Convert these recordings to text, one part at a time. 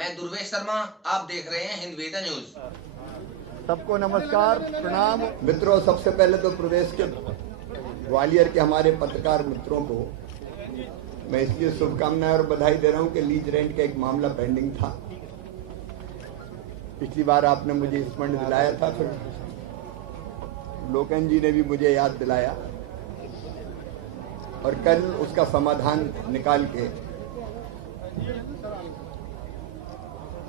मैं दुर्वेश शर्मा, आप देख रहे हैं हिंदवेदा न्यूज। सबको नमस्कार, प्रणाम। मित्रों, सबसे पहले तो प्रदेश के ग्वालियर के हमारे पत्रकार मित्रों को मैं इसलिए शुभकामनाएं और बधाई दे रहा हूं कि लीज रेंट का एक मामला पेंडिंग था। पिछली बार आपने मुझे स्मरण दिलाया था, फिर लोकन जी ने भी मुझे याद दिलाया और कल उसका समाधान निकाल के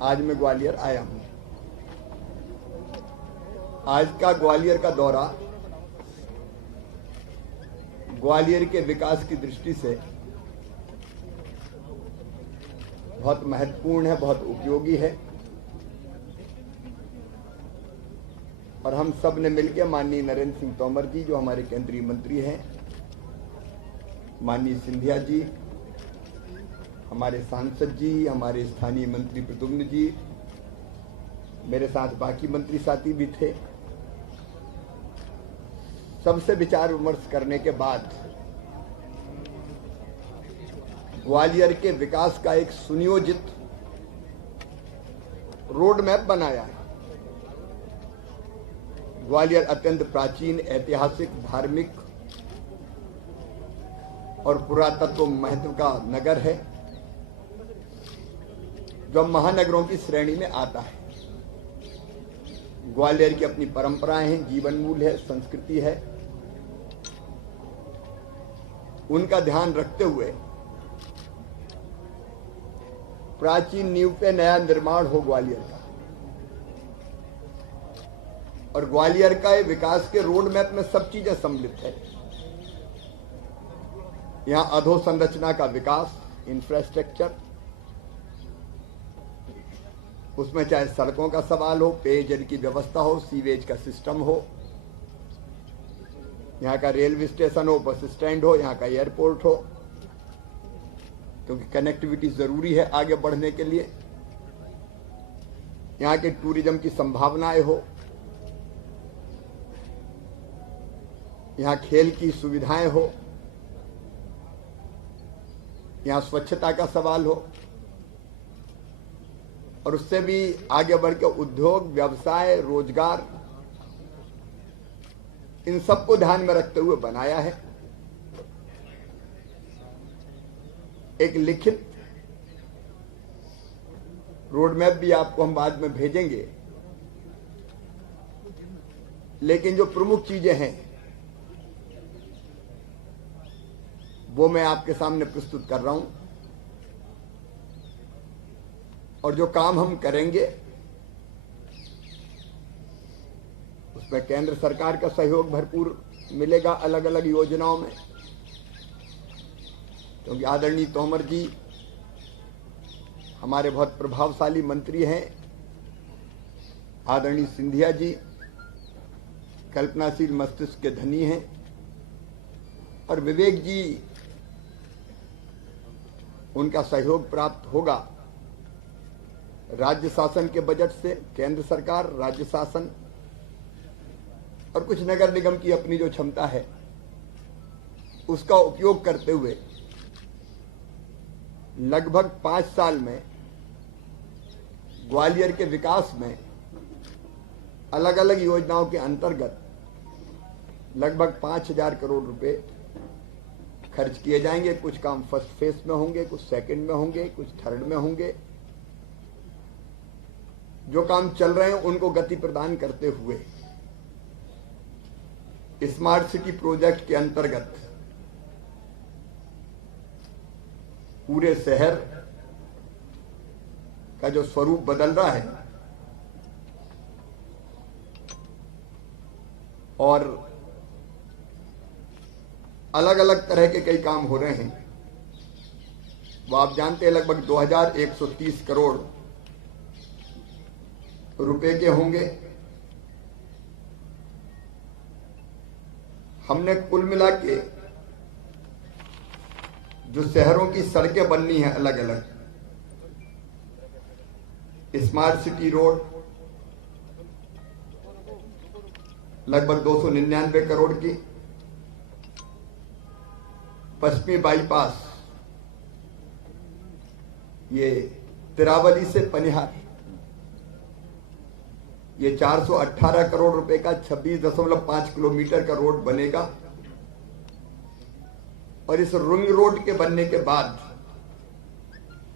आज मैं ग्वालियर आया हूं। आज का ग्वालियर का दौरा ग्वालियर के विकास की दृष्टि से बहुत महत्वपूर्ण है, बहुत उपयोगी है और हम सब ने मिलकर माननीय नरेंद्र सिंह तोमर जी, जो हमारे केंद्रीय मंत्री हैं, माननीय सिंधिया जी, हमारे सांसद जी, हमारे स्थानीय मंत्री प्रद्युम्न जी, मेरे साथ बाकी मंत्री साथी भी थे, सबसे विचार विमर्श करने के बाद ग्वालियर के विकास का एक सुनियोजित रोड मैप बनाया है। ग्वालियर अत्यंत प्राचीन, ऐतिहासिक, धार्मिक और पुरातत्व महत्व का नगर है, जो महानगरों की श्रेणी में आता है। ग्वालियर की अपनी परंपराएं हैं, जीवन मूल्य है, संस्कृति है। उनका ध्यान रखते हुए प्राचीन नींव पे नया निर्माण हो ग्वालियर का, और ग्वालियर का विकास के रोड मैप में सब चीजें सम्मिलित है। यहां अधोसंरचना का विकास, इंफ्रास्ट्रक्चर, उसमें चाहे सड़कों का सवाल हो, पेयजल की व्यवस्था हो, सीवेज का सिस्टम हो, यहाँ का रेलवे स्टेशन हो, बस स्टैंड हो, यहाँ का एयरपोर्ट हो, क्योंकि कनेक्टिविटी जरूरी है आगे बढ़ने के लिए। यहाँ के टूरिज्म की संभावनाएं हो, यहाँ खेल की सुविधाएं हो, यहाँ स्वच्छता का सवाल हो, और उससे भी आगे बढ़ के उद्योग, व्यवसाय, रोजगार, इन सबको ध्यान में रखते हुए बनाया है। एक लिखित रोड मैप भी आपको हम बाद में भेजेंगे, लेकिन जो प्रमुख चीजें हैं वो मैं आपके सामने प्रस्तुत कर रहा हूं, और जो काम हम करेंगे उसमें केंद्र सरकार का सहयोग भरपूर मिलेगा अलग अलग योजनाओं में, क्योंकि आदरणीय तोमर जी हमारे बहुत प्रभावशाली मंत्री हैं, आदरणीय सिंधिया जी कल्पनाशील मस्तिष्क के धनी हैं, और विवेक जी, उनका सहयोग प्राप्त होगा राज्य शासन के बजट से। केंद्र सरकार, राज्य शासन और कुछ नगर निगम की अपनी जो क्षमता है उसका उपयोग करते हुए लगभग 5 साल में ग्वालियर के विकास में अलग अलग योजनाओं के अंतर्गत लगभग 5,000 करोड़ रुपए खर्च किए जाएंगे। कुछ काम फर्स्ट फेज में होंगे, कुछ सेकंड में होंगे, कुछ थर्ड में होंगे। जो काम चल रहे हैं उनको गति प्रदान करते हुए स्मार्ट सिटी प्रोजेक्ट के अंतर्गत पूरे शहर का जो स्वरूप बदल रहा है और अलग अलग तरह के कई काम हो रहे हैं, वो आप जानते हैं लगभग 2130 करोड़ रुपए के होंगे। हमने कुल मिला के जो शहरों की सड़कें बननी है अलग अलग, स्मार्ट सिटी रोड लगभग 299 करोड़ की, पश्चिमी बाईपास ये तिरावली से पनिहार, ये 418 करोड़ रुपए का 26.5 किलोमीटर का रोड बनेगा। और इस रिंग रोड के बनने के बाद,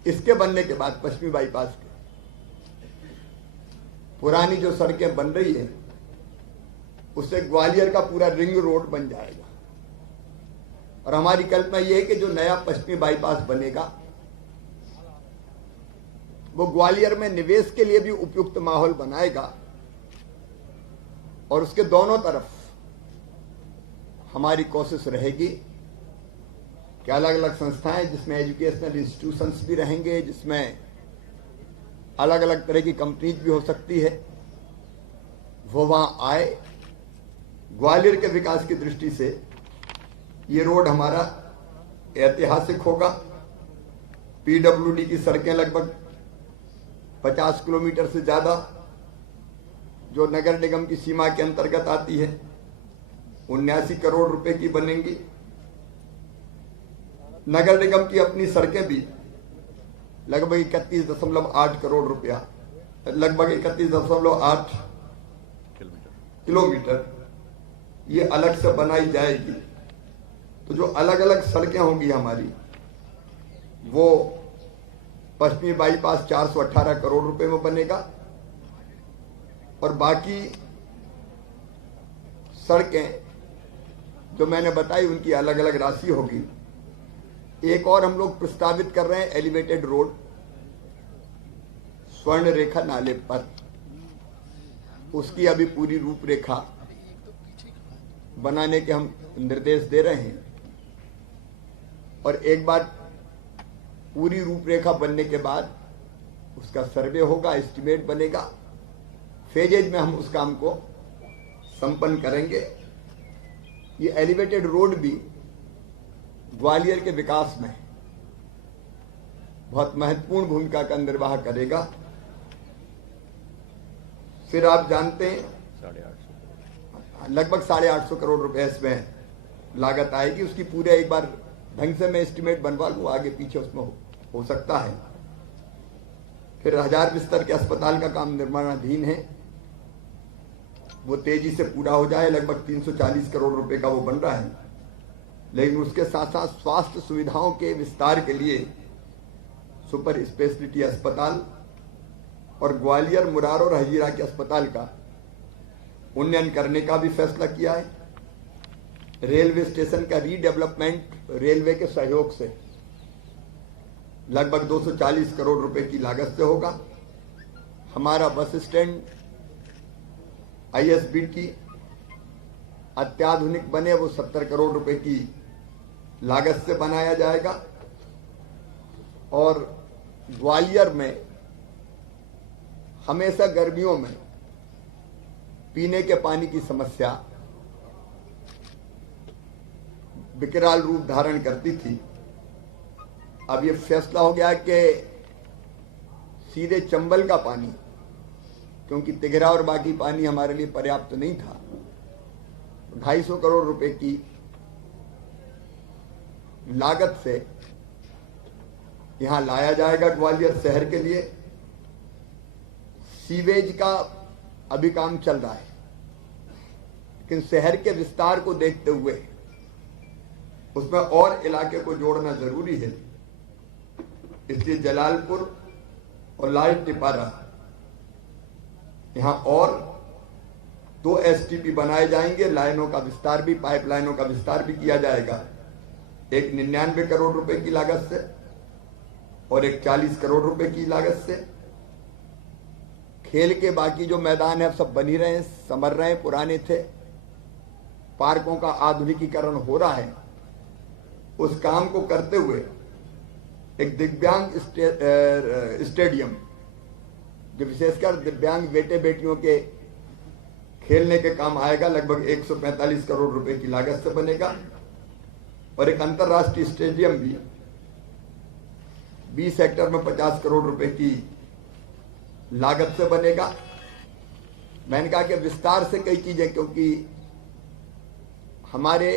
इसके बनने के बाद पश्चिमी बाईपास के पुरानी जो सड़कें बन रही है उससे ग्वालियर का पूरा रिंग रोड बन जाएगा। और हमारी कल्पना यह है कि जो नया पश्चिमी बाईपास बनेगा वो ग्वालियर में निवेश के लिए भी उपयुक्त माहौल बनाएगा। और उसके दोनों तरफ हमारी कोशिश रहेगी कि अलग अलग संस्थाएं, जिसमें एजुकेशनल इंस्टीट्यूशंस भी रहेंगे, जिसमें अलग अलग तरह की कंपनीज भी हो सकती है, वो वहां आए। ग्वालियर के विकास की दृष्टि से ये रोड हमारा ऐतिहासिक होगा। पीडब्ल्यूडी की सड़कें लगभग 50 किलोमीटर से ज्यादा जो नगर निगम की सीमा के अंतर्गत आती है 79 करोड़ रुपए की बनेंगी। नगर निगम की अपनी सड़कें भी लगभग 31.8 करोड़ रुपया, लगभग 31.8 किलोमीटर ये अलग से बनाई जाएगी। तो जो अलग अलग सड़कें होंगी हमारी, वो पश्चिमी बाईपास 418 करोड़ रुपए में बनेगा। और बाकी सड़कें जो मैंने बताई उनकी अलग अलग राशि होगी। एक और हम लोग प्रस्तावित कर रहे हैं एलिवेटेड रोड स्वर्ण रेखा नाले पर, उसकी अभी पूरी रूपरेखा बनाने के हम निर्देश दे रहे हैं। और एक बार पूरी रूपरेखा बनने के बाद उसका सर्वे होगा, एस्टीमेट बनेगा, फेजेज में हम उस काम को संपन्न करेंगे। ये एलिवेटेड रोड भी ग्वालियर के विकास में बहुत महत्वपूर्ण भूमिका का निर्वाह करेगा। फिर आप जानते हैं लगभग 850 करोड़ रुपए इसमें लागत आएगी। उसकी पूरे एक बार ढंग से मैं एस्टीमेट बनवा लूं, आगे पीछे उसमें हो सकता है। फिर 1000 बिस्तर के अस्पताल का काम निर्माणाधीन है, वो तेजी से पूरा हो जाए। लगभग 340 करोड़ रुपए का वो बन रहा है। लेकिन उसके साथ साथ स्वास्थ्य सुविधाओं के विस्तार के लिए सुपर स्पेशलिटी अस्पताल और ग्वालियर, मुरार और हजीरा के अस्पताल का उन्नयन करने का भी फैसला किया है। रेलवे स्टेशन का रीडेवलपमेंट रेलवे के सहयोग से लगभग 240 करोड़ रुपए की लागत से होगा। हमारा बस स्टैंड ISBT अत्याधुनिक बने, वो 70 करोड़ रुपए की लागत से बनाया जाएगा। और ग्वालियर में हमेशा गर्मियों में पीने के पानी की समस्या विकराल रूप धारण करती थी। अब यह फैसला हो गया कि सीधे चंबल का पानी, क्योंकि तिघरा और बाकी पानी हमारे लिए पर्याप्त नहीं था, 250 करोड़ रुपए की लागत से यहां लाया जाएगा ग्वालियर शहर के लिए। सीवेज का अभी काम चल रहा है, लेकिन शहर के विस्तार को देखते हुए उसमें और इलाके को जोड़ना जरूरी है। इसलिए जलालपुर और लाल टिपारा यहां और 2 STP बनाए जाएंगे। लाइनों का विस्तार भी, पाइप लाइनों का विस्तार भी किया जाएगा। एक 99 करोड़ रुपए की लागत से और एक 40 करोड़ रुपए की लागत से। खेल के बाकी जो मैदान है सब बन ही रहे हैं, संवर रहे हैं, पुराने थे। पार्कों का आधुनिकीकरण हो रहा है। उस काम को करते हुए एक दिव्यांग स्टेडियम, जो विशेषकर दिव्यांग बेटे बेटियों के खेलने के काम आएगा, लगभग 145 करोड़ रुपए की लागत से बनेगा। और एक अंतर्राष्ट्रीय स्टेडियम भी 20 हेक्टेयर में 50 करोड़ रुपए की लागत से बनेगा। मैंने कहा कि विस्तार से कई चीजें, क्योंकि हमारे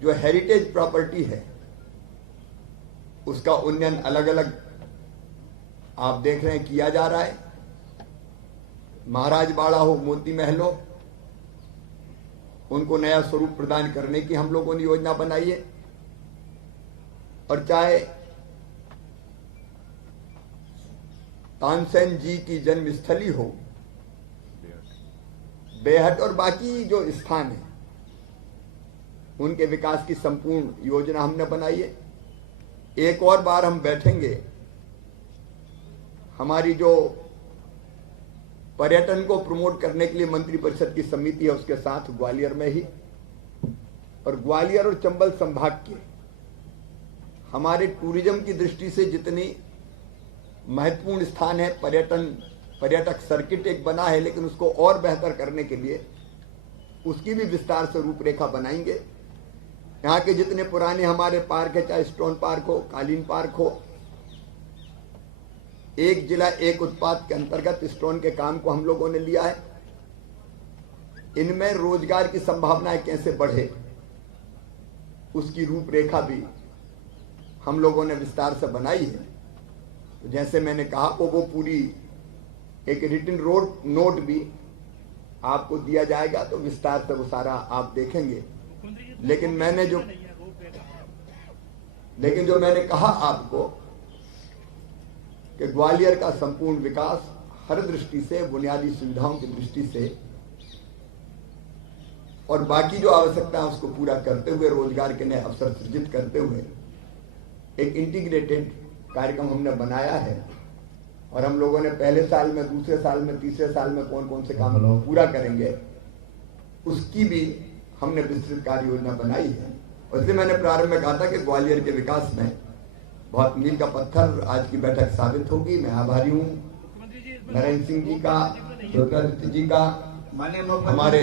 जो हेरिटेज प्रॉपर्टी है उसका उन्नयन अलग अलग आप देख रहे हैं किया जा रहा है। महाराज बाड़ा हो, मोती महल हो, उनको नया स्वरूप प्रदान करने की हम लोगों ने योजना बनाई है। और चाहे तानसेन जी की जन्मस्थली हो, बेहट और बाकी जो स्थान है, उनके विकास की संपूर्ण योजना हमने बनाई है। एक और बार हम बैठेंगे, हमारी जो पर्यटन को प्रमोट करने के लिए मंत्रिपरिषद की समिति है उसके साथ ग्वालियर में ही, और ग्वालियर और चंबल संभाग के हमारे टूरिज्म की दृष्टि से जितनी महत्वपूर्ण स्थान है, पर्यटक सर्किट एक बना है, लेकिन उसको और बेहतर करने के लिए उसकी भी विस्तार से रूपरेखा बनाएंगे। यहाँ के जितने पुराने हमारे पार्क है, चाहे स्टोन पार्क हो, कालीन पार्क हो, एक जिला एक उत्पाद के अंतर्गत स्टोन के काम को हम लोगों ने लिया है। इनमें रोजगार की संभावनाएं कैसे बढ़े, उसकी रूपरेखा भी हम लोगों ने विस्तार से बनाई है। तो जैसे मैंने कहा, वो पूरी एक रिटन नोट भी आपको दिया जाएगा, तो विस्तार से वो सारा आप देखेंगे। लेकिन जो मैंने कहा आपको कि ग्वालियर का संपूर्ण विकास हर दृष्टि से, बुनियादी सुविधाओं की दृष्टि से और बाकी जो आवश्यकता है उसको पूरा करते हुए, रोजगार के नए अवसर सृजित करते हुए एक इंटीग्रेटेड कार्यक्रम हमने बनाया है। और हम लोगों ने पहले साल में, दूसरे साल में, तीसरे साल में कौन कौन से काम पूरा करेंगे, उसकी भी हमने विस्तृत कार्य योजना बनाई है। और इसलिए मैंने प्रारंभ में कहा था कि ग्वालियर के विकास में बहुत मील का पत्थर आज की बैठक साबित होगी। मैं आभारी हूँ नरेंद्र सिंह जी का, ज्योतिरादित्य जी का, हमारे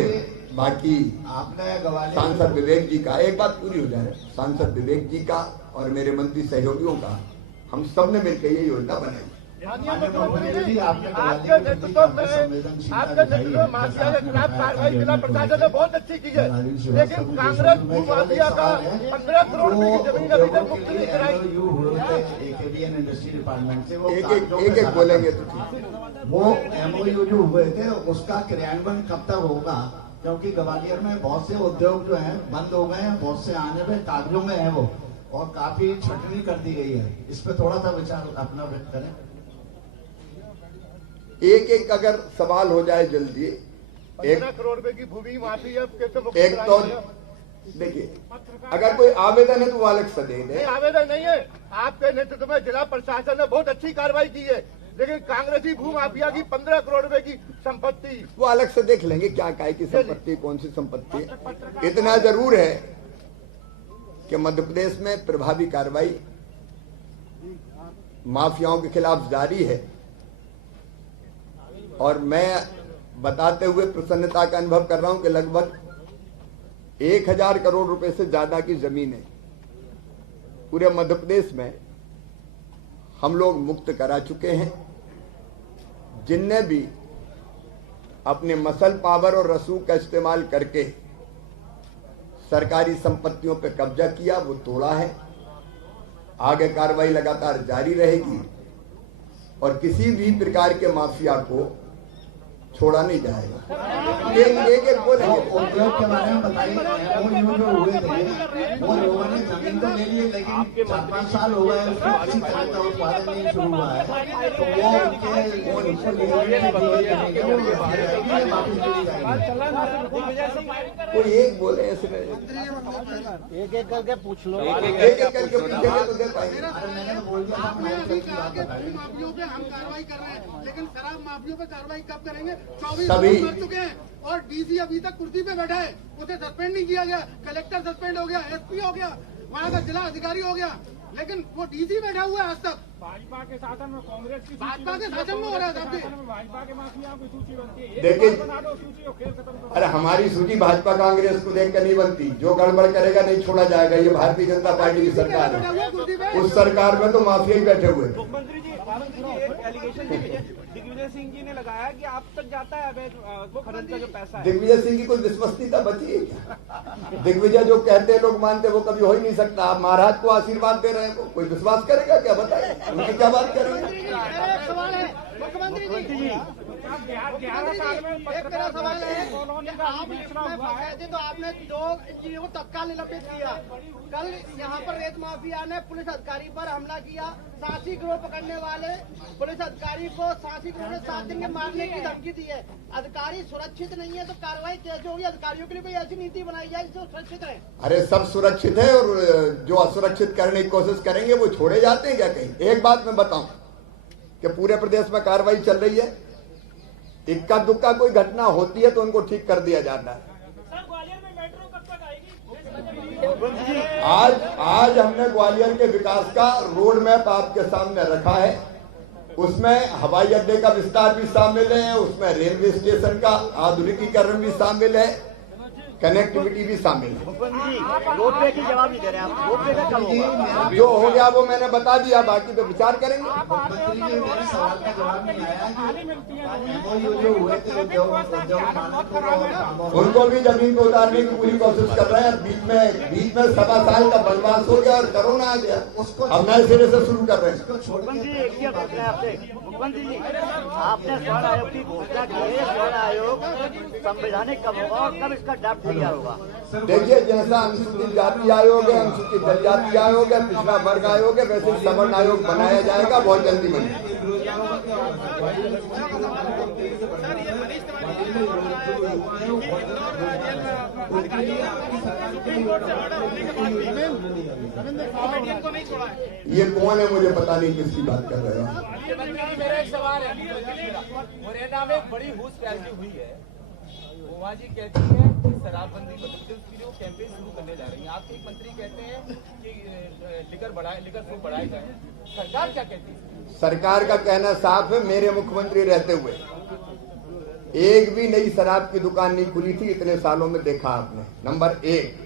बाकी सांसद विवेक जी का, एक बात पूरी हो जाए, सांसद विवेक जी का और मेरे मंत्री सहयोगियों का, हम सब ने मिलकर ये योजना बनाई। आपके नेतृत्व में माफिया के खिलाफ कार्रवाई जिला प्रशासन ने बहुत अच्छी की है, लेकिन कांग्रेस माफिया का 15 करोड़ रुपए की जमीन अभी तक मुक्त नहीं कराई। एक बोलेंगे तो ठीक। वो MOU जो हुए थे उसका क्रियान्वयन कब तक होगा? क्योंकि ग्वालियर में बहुत से उद्योग जो हैं बंद हो गए हैं, बहुत से आने में कागजों में है वो, और काफी छटनी कर दी गई है। इस पे थोड़ा सा विचार अपना व्यक्त करें। एक अगर सवाल हो जाए जल्दी, 15 करोड़ रुपए की भूमि माफी है, एक तो देखिए, अगर कोई आवेदन है तो वो अलग से दे दे। आवेदन नहीं है, आपके नेतृत्व में जिला प्रशासन ने बहुत अच्छी कार्रवाई की है, लेकिन कांग्रेसी भू माफिया की 15 करोड़ रुपए की संपत्ति वो अलग से देख लेंगे, क्या काय की संपत्ति, कौन सी संपत्ति। इतना जरूर है कि मध्य प्रदेश में प्रभावी कार्रवाई माफियाओं के खिलाफ जारी है। और मैं बताते हुए प्रसन्नता का अनुभव कर रहा हूं कि लगभग 1000 करोड़ रुपए से ज्यादा की जमीन है पूरे मध्य प्रदेश में हम लोग मुक्त करा चुके हैं। जिनने भी अपने मसल पावर और रसूख का इस्तेमाल करके सरकारी संपत्तियों पर कब्जा किया, वो तोड़ा है। आगे कार्रवाई लगातार जारी रहेगी और किसी भी प्रकार के माफिया को छोड़ा नहीं जाएगा। एक बोलेंगे उद्योग के बारे में बताइए। MOU जो हुए थे वो लोगों ने जमीन तो ले ली, लेकिन 4-5 साल हो गए उसको अच्छी तरह का उत्पादन नहीं शुरू हुआ है, तो वो कोई एक बोले, एक करके पूछ लो, एक करके पूछेंगे तो दे पाएंगे। मैंने बोल दिया माफियों पे हम कार्रवाई कर रहे हैं, लेकिन शराब माफियों पे कार्रवाई कब करेंगे? 24 सभी मर चुके हैं और डीसी अभी तक कुर्सी पे बैठा है, उसे सस्पेंड नहीं किया गया। कलेक्टर सस्पेंड हो गया, SP हो गया, वहाँ का जिला अधिकारी हो गया, लेकिन वो डीसी बैठा हुआ है आज तक। भाजपा के शासन में कांग्रेस की भाजपा के शासन में हो रहा है साहब। भाजपा के माफिया की सूची बनती है, देखिए, बना दो सूची और खेल खत्म करो। अरे हमारी सूची भाजपा कांग्रेस को देखकर नहीं बनती। जो गड़बड़ करेगा नहीं छोड़ा जाएगा। ये भारतीय जनता पार्टी की सरकार है, उस सरकार में तो माफिया ही बैठे हुए हैं। मुख्यमंत्री जी, एक एलिगेशन दिग्विजय सिंह जी ने लगाया कि आप तक जाता है अवैध खनन का जो पैसा है। दिग्विजय सिंह की कोई विश्वसनीयता बची है क्या? दिग्विजय जो कहते हैं लोग मानते हैं, वो कभी हो ही नहीं सकता। आप महाराज को आशीर्वाद दे रहे हैं, कोई विश्वास करेगा क्या? बताइए, उनकी क्या बात करेंगे? सवाल है मुख्यमंत्री जी, 11 साल में एक मेरा सवाल है कॉलोनी कि का आप घोषणा इसमें हुआ है। फंसे थे तो आपने 2 इंजीनियर को तत्काल निलंबित किया। कल यहाँ पर रेत माफिया ने पुलिस अधिकारी पर हमला किया। 87 करोड़ पकड़ने वाले पुलिस अधिकारी को 87 करोड़ में 7 दिन के मारने की धमकी दी है। अधिकारी सुरक्षित नहीं है तो कार्रवाई कैसे होगी? अधिकारियों के लिए कोई ऐसी नीति बनाई जाए जो सुरक्षित है। अरे सब सुरक्षित है, और जो असुरक्षित करने की कोशिश करेंगे वो छोड़े जाते हैं क्या कहीं? एक बात मैं बताऊं कि पूरे प्रदेश में कार्रवाई चल रही है। इक्का दुक्का कोई घटना होती है तो उनको ठीक कर दिया जाता है। सर, ग्वालियर में मेट्रो कब तक आएगी? आज हमने ग्वालियर के विकास का रोड मैप आपके सामने रखा है। उसमें हवाई अड्डे का विस्तार भी शामिल है, उसमें रेलवे स्टेशन का आधुनिकीकरण भी शामिल है, कनेक्टिविटी भी शामिल है। रोपवे की जवाब नहीं दे रहे आप। रोपवे का कब होगा? जो हो गया वो मैंने बता दिया, बाकी पे विचार करेंगे। मुख्यमंत्री जी, मेरे सवाल का जवाब नहीं आया कि MOU जो हुए थे उद्योग मालिकों, उनको भी जमीन को उतारने की पूरी कोशिश कर रहे हैं। बीच में 7 साल का बनवास हो गया और कोरोना आ गया, अब नए सिरे से शुरू कर रहे हैं। मुख्यमंत्री जी, एक चीज पूछना है आपसे। मुख्यमंत्री जी, आपने स्वर्ण आयोग की घोषणा की है। स्वर्ण आयोग संवैधानिक कब होगा और कब इसका ड्राफ्ट तैयार होगा? देखिए, जैसा अनुसूचित जाति आयोग है, अनुसूचित जनजाति आयोग है, पिछड़ा वर्ग आयोग है, वैसे सवर्ण आयोग बनाया जाएगा, बहुत जल्दी बनेगा। ये कौन है मुझे पता नहीं किसकी बात कर रहे हो। मेरा एक सवाल है, मुरैना में बड़ी घूसपैठी हुई है। उमा जी कहती है कि शराबबंदी मतलब उसकी जो कैंपेन शुरू करने जा रही है। आपके एक मंत्री कहते हैं कि लिकर शो बढ़ाया जाए। सरकार क्या कहती है? सरकार का कहना साफ है। मेरे मुख्यमंत्री रहते हुए एक भी नई शराब की दुकान नहीं खुली थी इतने सालों में, देखा आपने। नंबर 1।